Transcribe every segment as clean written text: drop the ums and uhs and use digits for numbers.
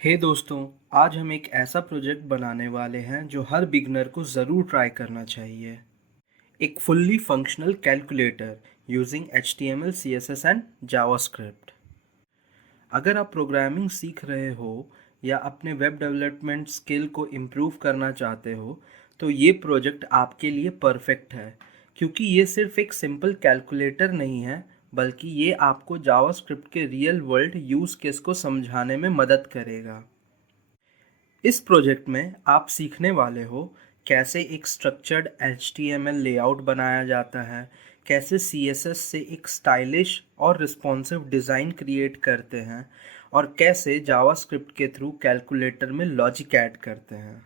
हे दोस्तों, आज हम एक ऐसा प्रोजेक्ट बनाने वाले हैं जो हर बिगनर को ज़रूर ट्राई करना चाहिए। एक fully functional calculator using HTML, CSS and JavaScript. अगर आप प्रोग्रामिंग सीख रहे हो या अपने वेब डेवलपमेंट स्किल को इम्प्रूव करना चाहते हो, तो ये प्रोजेक्ट आपके लिए परफेक्ट है, क्योंकि ये सिर्फ एक सिंपल कैलकुलेटर नहीं है, बल्कि ये आपको जावास्क्रिप्ट के रियल वर्ल्ड यूज़ केस को समझाने में मदद करेगा। इस प्रोजेक्ट में आप सीखने वाले हो कैसे एक स्ट्रक्चर्ड HTML लेआउट बनाया जाता है, कैसे CSS से एक स्टाइलिश और रिस्पॉन्सिव डिज़ाइन क्रिएट करते हैं और कैसे जावास्क्रिप्ट के थ्रू कैलकुलेटर में लॉजिक ऐड करते हैं।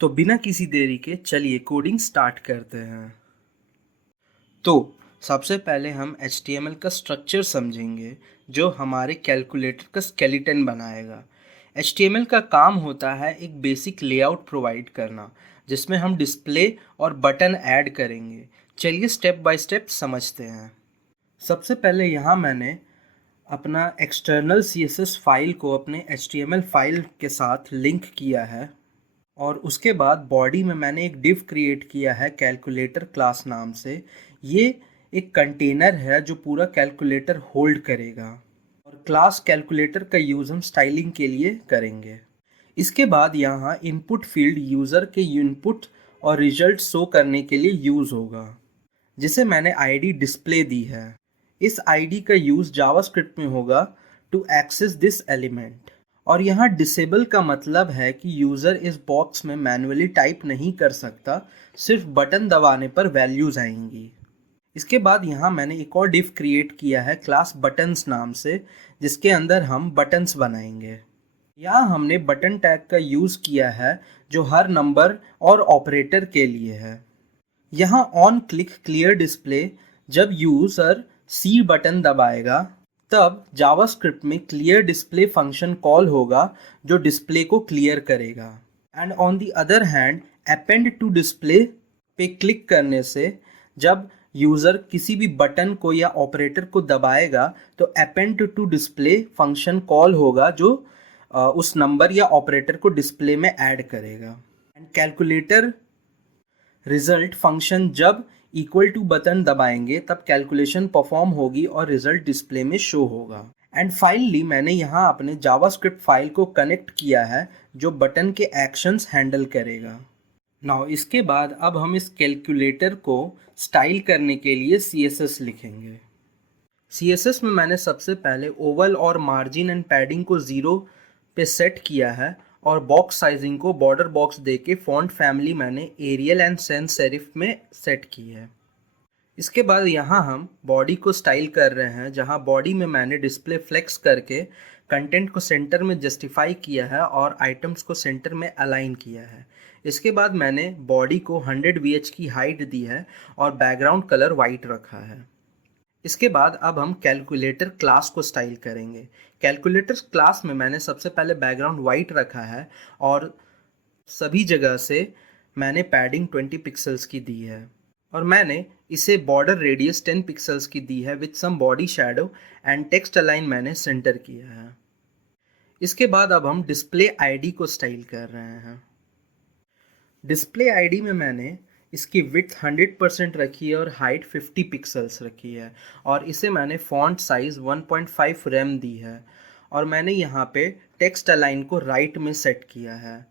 तो बिना किसी देरी के चलिए कोडिंग स्टार्ट करते हैं। तो सबसे पहले हम HTML का स्ट्रक्चर समझेंगे जो हमारे कैलकुलेटर का स्केलेटन बनाएगा। HTML का काम होता है एक बेसिक लेआउट प्रोवाइड करना, जिसमें हम डिस्प्ले और बटन ऐड करेंगे। चलिए स्टेप बाय स्टेप समझते हैं। सबसे पहले यहाँ मैंने अपना एक्सटर्नल CSS फाइल को अपने HTML फाइल के साथ लिंक किया है, और उसके बाद बॉडी में मैंने एक डिव क्रिएट किया है कैलकुलेटर क्लास नाम से। ये एक कंटेनर है जो पूरा कैलकुलेटर होल्ड करेगा, और क्लास कैलकुलेटर का यूज़ हम स्टाइलिंग के लिए करेंगे। इसके बाद यहाँ इनपुट फील्ड यूज़र के इनपुट और रिजल्ट शो करने के लिए यूज़ होगा, जिसे मैंने आईडी डिस्प्ले दी है। इस आईडी का यूज़ जावास्क्रिप्ट में होगा टू एक्सेस दिस एलिमेंट। और यहाँ डिसेबल का मतलब है कि यूज़र इस बॉक्स में मैन्युअली टाइप नहीं कर सकता, सिर्फ बटन दबाने पर वैल्यूज़ आएंगी। इसके बाद यहाँ मैंने एक और डिव क्रिएट किया है क्लास बटन्स नाम से, जिसके अंदर हम बटन्स बनाएंगे। यहाँ हमने बटन टैग का यूज़ किया है जो हर नंबर और ऑपरेटर के लिए है। यहाँ ऑन क्लिक क्लियर डिस्प्ले, जब यूज़र सी बटन दबाएगा तब जावास्क्रिप्ट में क्लियर डिस्प्ले फंक्शन कॉल होगा जो डिस्प्ले को क्लियर करेगा। And on the other hand append to display पे क्लिक करने से जब यूज़र किसी भी बटन को या ऑपरेटर को दबाएगा तो append to display function call होगा जो उस नंबर या ऑपरेटर को डिस्प्ले में ऐड करेगा। एंड कैलकुलेटर रिजल्ट फंक्शन जब इक्वल टू बटन दबाएंगे तब कैलकुलेशन परफॉर्म होगी और रिजल्ट डिस्प्ले में शो होगा। एंड फाइनली मैंने यहाँ अपने जावास्क्रिप्ट फाइल को कनेक्ट किया है जो बटन के एक्शंस हैंडल करेगा। नाउ इसके बाद अब हम इस कैलकुलेटर को स्टाइल करने के लिए CSS लिखेंगे। CSS में मैंने सबसे पहले ओवल और मार्जिन एंड पैडिंग को 0 पे सेट किया है, और बॉक्स साइजिंग को बॉर्डर बॉक्स देके फॉन्ट फैमिली मैंने एरियल एंड सैंस सेरिफ में सेट की है। इसके बाद यहाँ हम बॉडी को स्टाइल कर रहे हैं, जहाँ बॉडी में मैंने डिस्प्ले फ्लेक्स करके कंटेंट को सेंटर में जस्टिफाई किया है और आइटम्स को सेंटर में अलाइन किया है। इसके बाद मैंने बॉडी को 100 VH की हाइट दी है और बैकग्राउंड कलर वाइट रखा है। इसके बाद अब हम कैलकुलेटर क्लास को स्टाइल करेंगे। कैलकुलेटर क्लास में मैंने सबसे पहले बैकग्राउंड वाइट रखा है और सभी जगह से मैंने पैडिंग 20 पिक्सल्स की दी है, और मैंने इसे बॉर्डर रेडियस 10 पिक्सल्स की दी है with some body shadow, and text align मैंने सेंटर किया है। इसके बाद अब हम डिस्प्ले आईडी को स्टाइल कर रहे हैं। डिस्प्ले आईडी में मैंने इसकी विड्थ 100% रखी है और हाइट 50 पिक्सल्स रखी है, और इसे मैंने फॉन्ट साइज़ 1.5 रेम दी है, और मैंने यहाँ पे टेक्स्ट अलाइन को राइट में सेट किया है।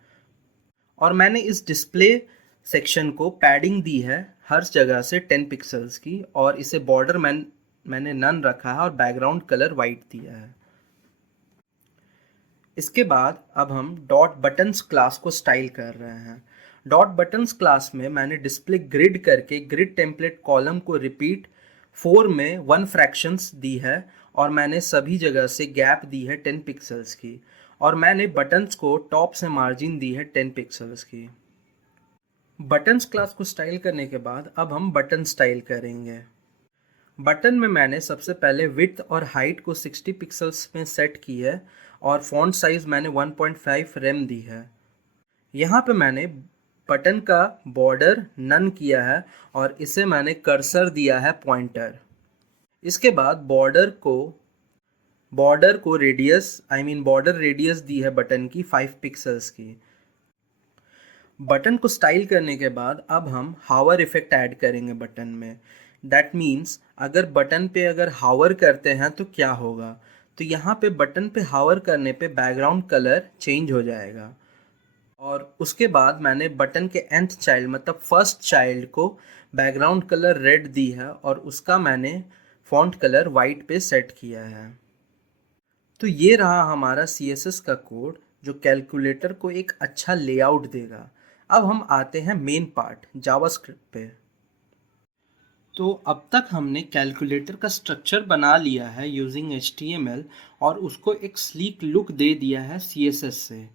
और मैंने इस डिस्प्ले सेक्शन को पैडिंग दी है हर जगह से 10 पिक्सल्स की, और इसे बॉर्डर मैंने नन रखा है और बैकग्राउंड कलर वाइट दिया है। इसके बाद अब हम डॉट बटन्स क्लास को स्टाइल कर रहे हैं। डॉट बटन्स क्लास में मैंने डिस्प्ले ग्रिड करके ग्रिड टेम्पलेट कॉलम को रिपीट 4 में 1 फ्रैक्शंस दी है, और मैंने सभी जगह से गैप दी है 10 पिक्सल्स की, और मैंने बटन्स को टॉप से मार्जिन दी है 10 पिक्सल्स की। बटन्स क्लास को स्टाइल करने के बाद अब हम बटन स्टाइल करेंगे। बटन में मैंने सबसे पहले विड्थ और हाइट को 60 पिक्सल्स में सेट की है, और फॉन्ट साइज़ मैंने 1.5 रेम दी है। यहाँ पे मैंने बटन का बॉर्डर नन किया है, और इसे मैंने कर्सर दिया है पॉइंटर। इसके बाद बॉर्डर को बॉर्डर को रेडियस बॉर्डर रेडियस दी है बटन की 5 पिक्सल्स की। बटन को स्टाइल करने के बाद अब हम हावर इफेक्ट ऐड करेंगे बटन में। दैट मीन्स अगर बटन पे अगर हावर करते हैं तो क्या होगा, तो यहाँ पे बटन पे हावर करने पे बैकग्राउंड कलर चेंज हो जाएगा। और उसके बाद मैंने बटन के nth चाइल्ड मतलब फर्स्ट चाइल्ड को बैकग्राउंड कलर रेड दी है और उसका मैंने फॉन्ट कलर वाइट पे सेट किया है। तो ये रहा हमारा CSS का कोड जो कैलकुलेटर को एक अच्छा लेआउट देगा। अब हम आते हैं मेन पार्ट जावास्क्रिप्ट पे। तो अब तक हमने कैलकुलेटर का स्ट्रक्चर बना लिया है यूजिंग HTML और उसको एक स्लीक लुक दे दिया है CSS से।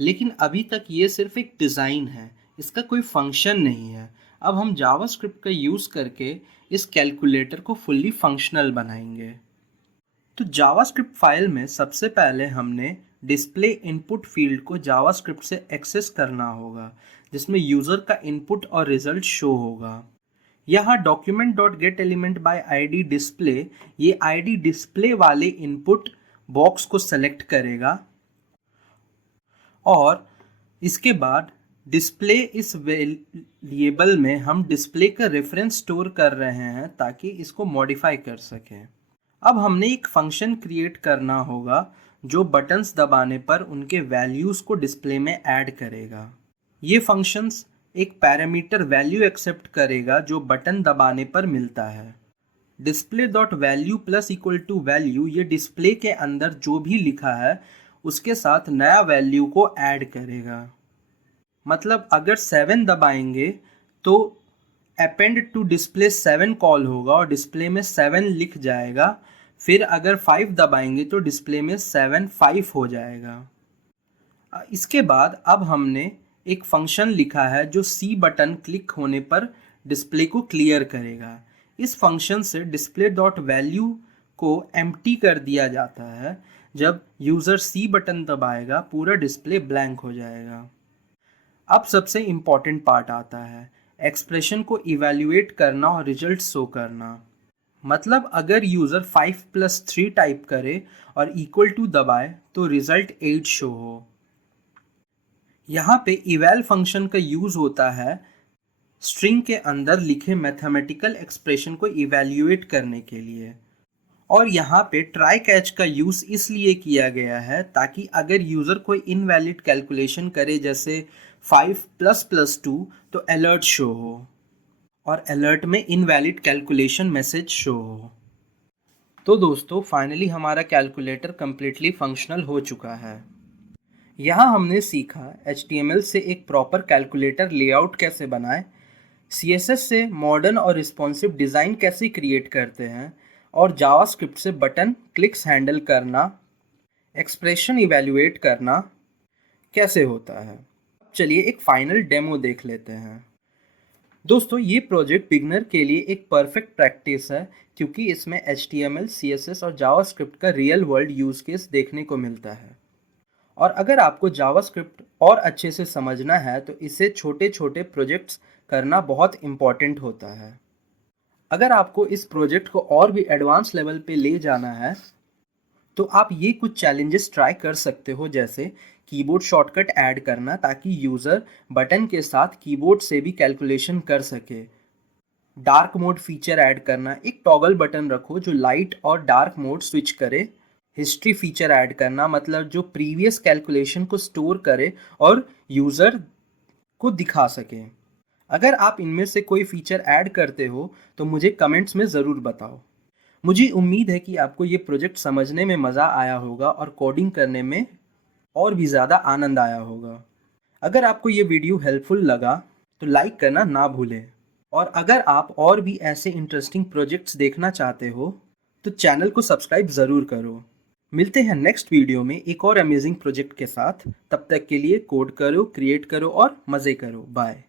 लेकिन अभी तक ये सिर्फ एक डिज़ाइन है, इसका कोई फंक्शन नहीं है। अब हम जावास्क्रिप्ट का यूज़ करके इस कैलकुलेटर को फुल्ली फंक्शनल बनाएंगे। तो जावास्क्रिप्ट फाइल में सबसे पहले हमने डिस्प्ले इनपुट फील्ड को जावास्क्रिप्ट से एक्सेस करना होगा, जिसमें यूज़र का इनपुट और रिजल्ट शो होगा। यहाँ document dot gate element by ID display ये ID डिस्प्ले वाले इनपुट बॉक्स को सेलेक्ट करेगा और इसके बाद डिस्प्ले इस वेरिएबल में हम डिस्प्ले का रेफरेंस स्टोर कर रहे हैं ताकि इसको मॉडिफाई कर सकें। अब हमने एक फंक्शन क्रिएट करना होगा जो बटन्स दबाने पर उनके वैल्यूज़ को डिस्प्ले में ऐड करेगा। ये फंक्शंस एक पैरामीटर वैल्यू एक्सेप्ट करेगा जो बटन दबाने पर मिलता है। Display dot value plus equal to value ये डिस्प्ले के अंदर जो भी लिखा है उसके साथ नया वैल्यू को ऐड करेगा। मतलब अगर 7 दबाएंगे तो अपेंड टू डिस्प्ले 7 कॉल होगा और डिस्प्ले में 7 लिख जाएगा। फिर अगर 5 दबाएंगे तो डिस्प्ले में 7 5 हो जाएगा। इसके बाद अब हमने एक फंक्शन लिखा है जो C बटन क्लिक होने पर डिस्प्ले को क्लियर करेगा। इस फंक्शन से डिस्प्ले डॉट वैल्यू को एम्प्टी कर दिया जाता है। जब यूज़र C बटन दबाएगा पूरा डिस्प्ले ब्लैंक हो जाएगा। अब सबसे इम्पॉर्टेंट पार्ट आता है, एक्सप्रेशन को इवैल्यूएट करना और रिजल्ट शो करना। मतलब अगर यूज़र 5 + 3 टाइप करे और इक्वल टू दबाए तो रिजल्ट 8 शो हो। यहाँ पे इवैल फंक्शन का यूज़ होता है स्ट्रिंग के अंदर लिखे मैथमेटिकल एक्सप्रेशन को इवैल्यूएट करने के लिए। और यहाँ पे ट्राई कैच का यूज़ इसलिए किया गया है ताकि अगर यूज़र कोई इनवैलिड कैलकुलेशन करे जैसे 5 ++ 2 तो अलर्ट शो हो और अलर्ट में इनवैलिड कैलकुलेशन मैसेज शो हो। तो दोस्तों फाइनली हमारा कैलकुलेटर कम्प्लीटली फंक्शनल हो चुका है। यहाँ हमने सीखा HTML से एक प्रॉपर कैलकुलेटर लेआउट कैसे बनाएं, CSS से मॉडर्न और रिस्पॉन्सिव डिज़ाइन कैसे क्रिएट करते हैं और जावास्क्रिप्ट से बटन क्लिक्स हैंडल करना, एक्सप्रेशन इवैल्यूएट करना कैसे होता है। चलिए एक फाइनल डेमो देख लेते हैं। दोस्तों ये प्रोजेक्ट बिगनर के लिए एक परफेक्ट प्रैक्टिस है क्योंकि इसमें HTML, CSS और जावास्क्रिप्ट का रियल वर्ल्ड यूज़ केस देखने को मिलता है। और अगर आपको जावास्क्रिप्ट और अच्छे से समझना है तो इसे छोटे छोटे प्रोजेक्ट्स करना बहुत इम्पॉर्टेंट होता है। अगर आपको इस प्रोजेक्ट को और भी एडवांस लेवल पे ले जाना है तो आप ये कुछ चैलेंजेस ट्राई कर सकते हो, जैसे कीबोर्ड शॉर्टकट ऐड करना ताकि यूज़र बटन के साथ कीबोर्ड से भी कैलकुलेशन कर सके। डार्क मोड फीचर ऐड करना, एक टॉगल बटन रखो जो लाइट और डार्क मोड स्विच करे। हिस्ट्री फीचर ऐड करना, मतलब जो प्रीवियस कैलकुलेशन को स्टोर करे और यूज़र को दिखा सके। अगर आप इनमें से कोई फीचर ऐड करते हो तो मुझे कमेंट्स में ज़रूर बताओ। मुझे उम्मीद है कि आपको ये प्रोजेक्ट समझने में मज़ा आया होगा और कोडिंग करने में और भी ज़्यादा आनंद आया होगा। अगर आपको ये वीडियो हेल्पफुल लगा तो लाइक करना ना भूलें और अगर आप और भी ऐसे इंटरेस्टिंग प्रोजेक्ट्स देखना चाहते हो तो चैनल को सब्सक्राइब ज़रूर करो। मिलते हैं नेक्स्ट वीडियो में एक और अमेजिंग प्रोजेक्ट के साथ। तब तक के लिए कोड करो, क्रिएट करो और मज़े करो। बाय।